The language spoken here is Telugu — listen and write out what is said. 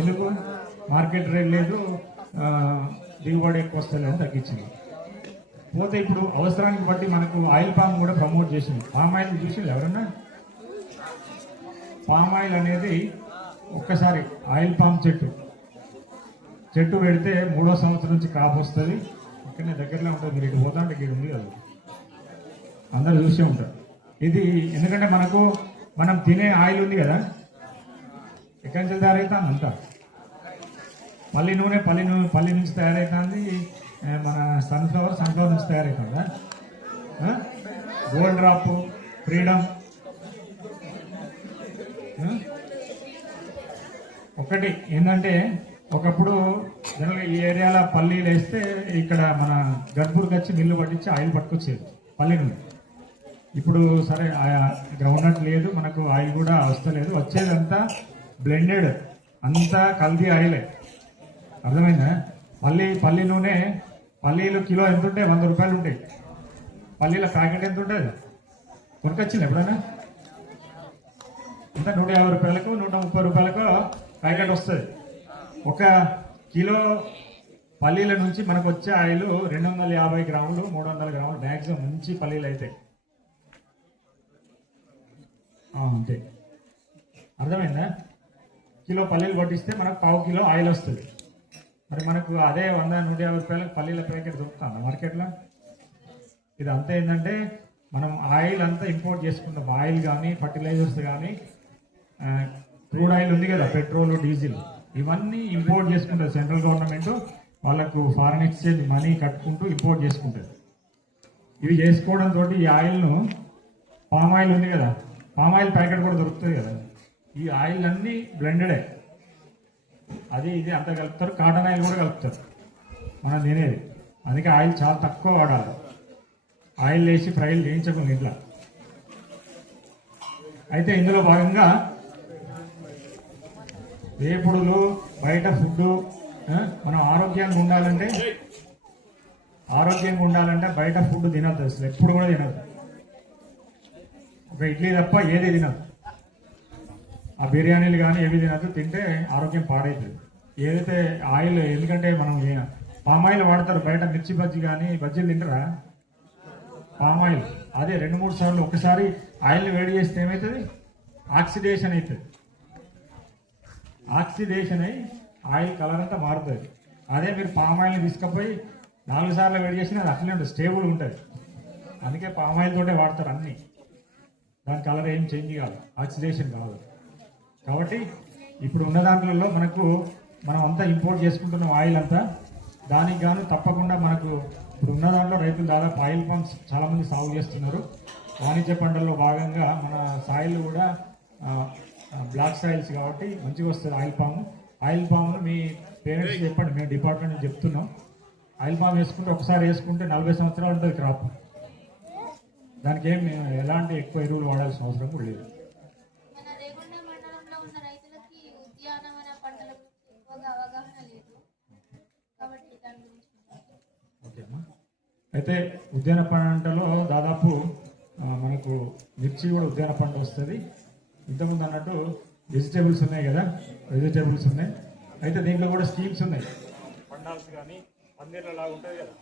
ఎందుకు మార్కెట్ రేట్ లేదు, దిగుబడి ఎక్కువ వస్తలేదని తగ్గించింది. పోతే ఇప్పుడు అవసరానికి బట్టి మనకు ఆయిల్ పామ్ కూడా ప్రమోట్ చేసింది. పామ్ ఆయిల్ చూసింది ఎవరన్నా? పామ్ ఆయిల్ అనేది ఒక్కసారి ఆయిల్ పామ్ చెట్టు పెడితే 3వ సంవత్సరం నుంచి కాపు వస్తుంది. ఇక్కడనే దగ్గరలో ఉంటుంది, మీరు ఇటు పోతా అంటే ఇక్కడ ఉంది కదా, అందరూ చూసే ఉంటారు. ఇది ఎందుకంటే మనం తినే ఆయిల్ ఉంది కదా, ఎక్కడి నుంచి తయారవుతుంది అంతా పల్లి నూనె పల్లి నుంచి తయారవుతుంది. మన సన్ఫ్లవర్ నుంచి తయారవుతుందా? గోల్డ్ డ్రాప్, ఫ్రీడమ్ ఒకటి ఏంటంటే ఒకప్పుడు జనరల్గా ఈ ఏరియాలో పల్లీలు వేస్తే ఇక్కడ మన గర్భూర్కి వచ్చి మిల్లు పట్టించి ఆయిల్ పట్టుకొచ్చేది పల్లి నూనె. ఇప్పుడు సరే గ్రౌండ్నట్ లేదు, మనకు ఆయిల్ కూడా వస్తలేదు, వచ్చేదంతా బ్లెండెడ్, అంతా కల్తీ ఆయిలే. అర్థమైందా? పల్లి నూనె, పల్లీలు కిలో ఎంత ఉంటాయి? 100 రూపాయలు ఉంటాయి. పల్లీల ప్యాకెట్ ఎంత ఉంటుంది? కొనుకొచ్చింది ఎప్పుడైనా? అంతా 150 రూపాయలకు 130 రూపాయలకు ప్యాకెట్ వస్తుంది. 1 కిలో పల్లీల నుంచి మనకు వచ్చే ఆయిల్ 250 గ్రాములు 300 గ్రాములు మ్యాక్సిమం మంచి పల్లీలు అయితే అంతే. అర్థమైందా? కిలో పల్లీలు పట్టిస్తే మనకు 1/2 కిలో ఆయిల్ వస్తుంది. మరి మనకు అదే 100-150 రూపాయలకు పల్లీల ప్యాకెట్ దొరుకుతుంది మార్కెట్లో. ఇది అంతా ఏంటంటే మనం ఆయిల్ అంతా ఇంపోర్ట్ చేసుకుంటాం. ఆయిల్ కానీ ఫర్టిలైజర్స్ కానీ క్రూడ్ ఆయిల్ ఉంది కదా, పెట్రోల్, డీజిల్, ఇవన్నీ ఇంపోర్ట్ చేసుకుంటారు. సెంట్రల్ గవర్నమెంట్ వాళ్ళకు ఫారిన్ ఎక్స్చేంజ్ మనీ కట్టుకుంటూ ఇంపోర్ట్ చేసుకుంటుంది. ఇవి చేసుకోవడంతో ఈ ఆయిల్ను, పామ్ ఆయిల్ ఉంది కదా, పామ్ ఆయిల్ ప్యాకెట్ కూడా దొరుకుతుంది కదా, ఈ ఆయిల్ అన్నీ బ్లెండెడే. అది ఇది అంతా కలుపుతారు. కాటన్ ఆయిల్ కూడా కలుపుతారు మనం తినేది. అందుకే ఆయిల్ చాలా తక్కువ వాడాలి. ఆయిల్ వేసి ఫ్రైలు చేయించకుండా ఇంట్లో. అయితే ఇందులో భాగంగా వేపుడులు, బయట ఫుడ్, మనం ఆరోగ్యంగా ఉండాలంటే బయట ఫుడ్ తినద్దు, అసలు ఎప్పుడు కూడా తినద్దు. ఒక ఇడ్లీ తప్ప ఏది తినద్దు. ఆ బిర్యానీలు కానీ ఏవి తినద్దు. తింటే ఆరోగ్యం పాడైతుంది. ఏదైతే ఆయిల్, ఎందుకంటే మనం పామ్ ఆయిల్ వాడతారు బయట, మిర్చి బజ్జీ కానీ బజ్జీలు తింటారా? పామ్ ఆయిల్ అదే 2-3 సార్లు ఒకసారి ఆయిల్ని వేడి చేస్తే ఏమవుతుంది? ఆక్సిడేషన్ అవుతుంది. ఆక్సిడేషన్ అయ్యి ఆయిల్ కలర్ అంతా మారుతుంది. అదే మీరు పామ్ ఆయిల్ని తీసుకుపోయి 4 సార్లు వేడి చేసినా అది అట్లనే ఉంటుంది, స్టేబుల్ ఉంటుంది. అందుకే పామ్ ఆయిల్ తోటే వాడతారు అన్నీ. దాని కలర్ ఏం చేంజ్ కాదు, ఆక్సిడేషన్ కాదు. కాబట్టి ఇప్పుడు ఉన్న దాంట్లో మనం అంతా ఇంపోర్ట్ చేసుకుంటున్న ఆయిల్ అంతా, దానికి గాను తప్పకుండా మనకు ఇప్పుడు ఉన్న దాంట్లో రైతులు దాదాపు ఆయిల్ పామ్స్ చాలామంది సాగు చేస్తున్నారు. వాణిజ్య పంటల్లో భాగంగా మన సాయిల్ కూడా బ్లాక్ సాయిల్స్ కాబట్టి మంచిగా వస్తుంది ఆయిల్ పామును మీ పేరెంట్స్ చెప్పండి, మేము డిపార్ట్మెంట్ చెప్తున్నాం. ఆయిల్ పామ్ ఒకసారి వేసుకుంటే 40 సంవత్సరాలు ఉంటుంది క్రాప్. దానికి ఎలాంటి ఎక్కువ ఎరువులు వాడాల్సిన అవసరం కూడా లేదు. అయితే ఉద్యాన పంటలో దాదాపు మనకు మిర్చి కూడా ఉద్యాన పంట వస్తుంది. ఇంతకుముందు అన్నట్టు వెజిటేబుల్స్ ఉన్నాయి కదా, వెజిటేబుల్స్ ఉన్నాయి. అయితే దీంట్లో కూడా స్కీమ్స్ ఉన్నాయి. పండాల్స్ కానీ పందిర్ల లాగా ఉంటుంది కదా,